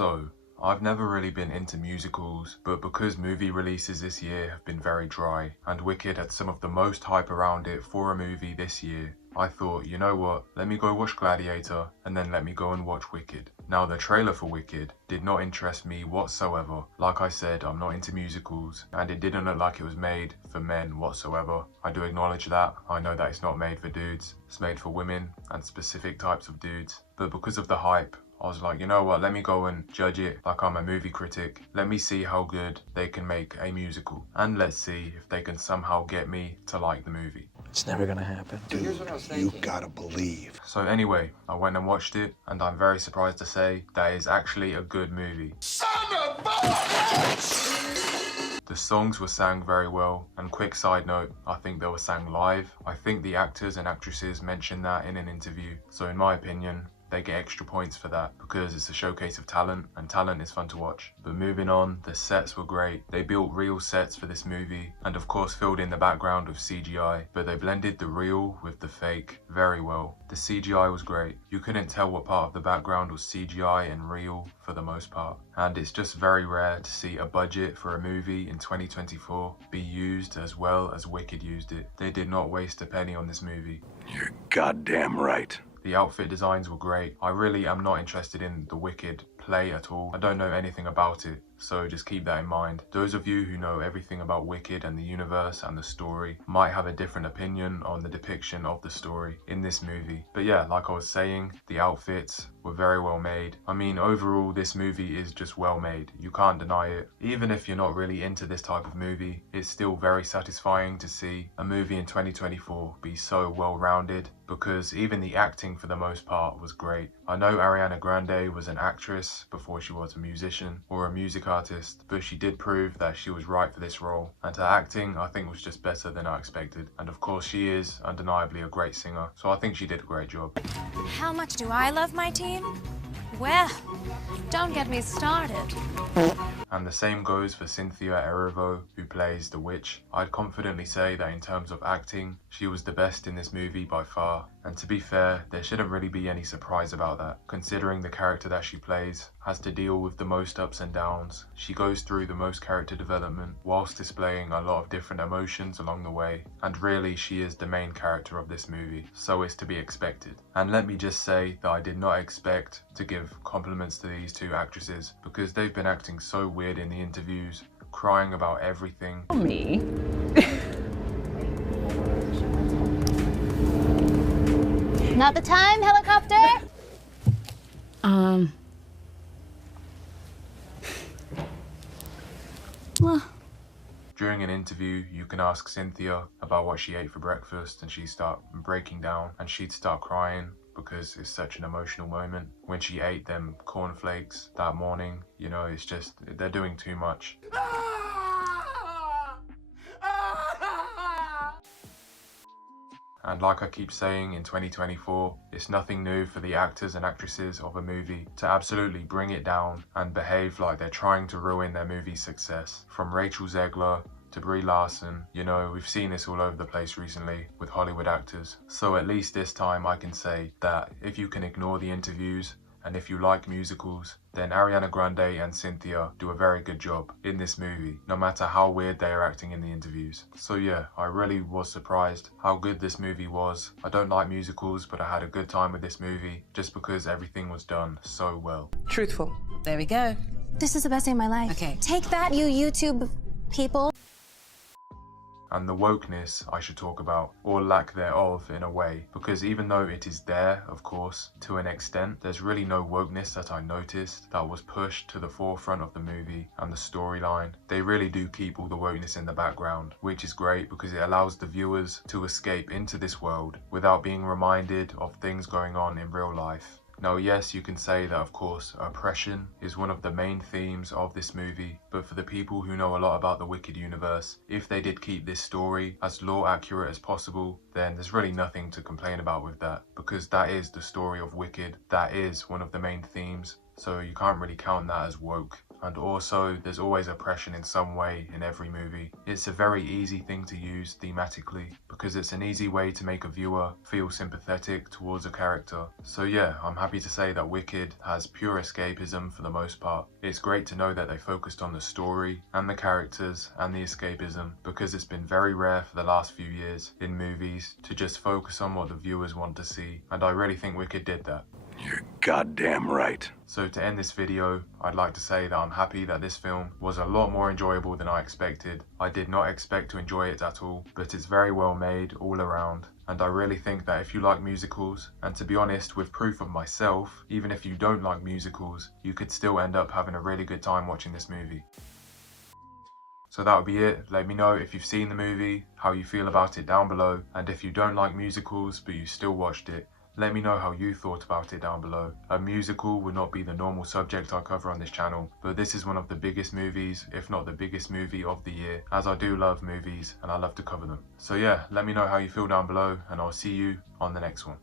So, I've never really been into musicals, but because movie releases this year have been very dry, and Wicked had some of the most hype around it for a movie this year, I thought, you know what, let me go watch Gladiator, and then let me go and watch Wicked. Now the trailer for Wicked did not interest me whatsoever. Like I said, I'm not into musicals, and it didn't look like it was made for men whatsoever. I do acknowledge that. I know that it's not made for dudes, it's made for women and specific types of dudes. But because of the hype, I was like, you know what, let me go and judge it like I'm a movie critic. Let me see how good they can make a musical. And let's see if they can somehow get me to like the movie. It's never gonna happen. Dude, here's what I was thinking. You gotta believe. So anyway, I went and watched it, and I'm very surprised to say that it's actually a good movie. Son of a bitch! The songs were sang very well, and quick side note, I think they were sang live. I think the actors and actresses mentioned that in an interview, so in my opinion, they get extra points for that because it's a showcase of talent, and talent is fun to watch. But moving on, the sets were great. They built real sets for this movie and of course filled in the background with CGI, but they blended the real with the fake very well. The CGI was great. You couldn't tell what part of the background was CGI and real for the most part. And it's just very rare to see a budget for a movie in 2024 be used as well as Wicked used it. They did not waste a penny on this movie. You're goddamn right. The outfit designs were great. I really am not interested in the Wicked play at all. I don't know anything about it, so just keep that in mind. Those of you who know everything about Wicked and the universe and the story might have a different opinion on the depiction of the story in this movie. But yeah, like I was saying, the outfits were very well made. I mean, overall, this movie is just well made. You can't deny it. Even if you're not really into this type of movie, it's still very satisfying to see a movie in 2024 be so well rounded, because even the acting for the most part was great. I know Ariana Grande was an actress before she was a musician or a music artist, but she did prove that she was right for this role, and her acting I think was just better than I expected. And of course she is undeniably a great singer, so I think she did a great job. How much do I love my team? Well, don't get me started. And the same goes for Cynthia Erivo, who plays the witch. I'd confidently say that in terms of acting, she was the best in this movie by far. And to be fair, there shouldn't really be any surprise about that, considering the character that she plays has to deal with the most ups and downs. She goes through the most character development whilst displaying a lot of different emotions along the way, and really she is the main character of this movie, so it's to be expected. And let me just say that I did not expect to give compliments to these two actresses, because they've been acting so weird in the interviews, crying about everything. Me? Not the time, helicopter! Well. During an interview, you can ask Cynthia about what she ate for breakfast, and she'd start breaking down and she'd start crying because it's such an emotional moment. When she ate them cornflakes that morning, you know, it's just, they're doing too much. And like I keep saying, in 2024, it's nothing new for the actors and actresses of a movie to absolutely bring it down and behave like they're trying to ruin their movie's success. From Rachel Zegler to Brie Larson, you know, we've seen this all over the place recently with Hollywood actors. So at least this time I can say that if you can ignore the interviews, and if you like musicals, then Ariana Grande and Cynthia do a very good job in this movie, no matter how weird they are acting in the interviews. So yeah, I really was surprised how good this movie was. I don't like musicals, but I had a good time with this movie just because everything was done so well. Truthful. There we go. This is the best day of my life. Okay. Take that, you YouTube people. And the wokeness I should talk about, or lack thereof in a way, because even though it is there, of course, to an extent, there's really no wokeness that I noticed that was pushed to the forefront of the movie and the storyline. They really do keep all the wokeness in the background, which is great because it allows the viewers to escape into this world without being reminded of things going on in real life. Now yes, you can say that of course oppression is one of the main themes of this movie, but for the people who know a lot about the Wicked universe, if they did keep this story as lore accurate as possible, then there's really nothing to complain about with that, because that is the story of Wicked, that is one of the main themes. so you can't really count that as woke. And also, there's always oppression in some way in every movie. It's a very easy thing to use thematically, because it's an easy way to make a viewer feel sympathetic towards a character. So yeah, I'm happy to say that Wicked has pure escapism for the most part. It's great to know that they focused on the story and the characters and the escapism, because it's been very rare for the last few years in movies to just focus on what the viewers want to see, and I really think Wicked did that. You're goddamn right. So to end this video, I'd like to say that I'm happy that this film was a lot more enjoyable than I expected. I did not expect to enjoy it at all, but it's very well made all around. And I really think that if you like musicals, and to be honest, with proof of myself, even if you don't like musicals, you could still end up having a really good time watching this movie. So that would be it. Let me know if you've seen the movie, how you feel about it down below, and if you don't like musicals but you still watched it, let me know how you thought about it down below. A musical would not be the normal subject I cover on this channel, but this is one of the biggest movies, if not the biggest movie of the year, as I do love movies and I love to cover them. So yeah, let me know how you feel down below, and I'll see you on the next one.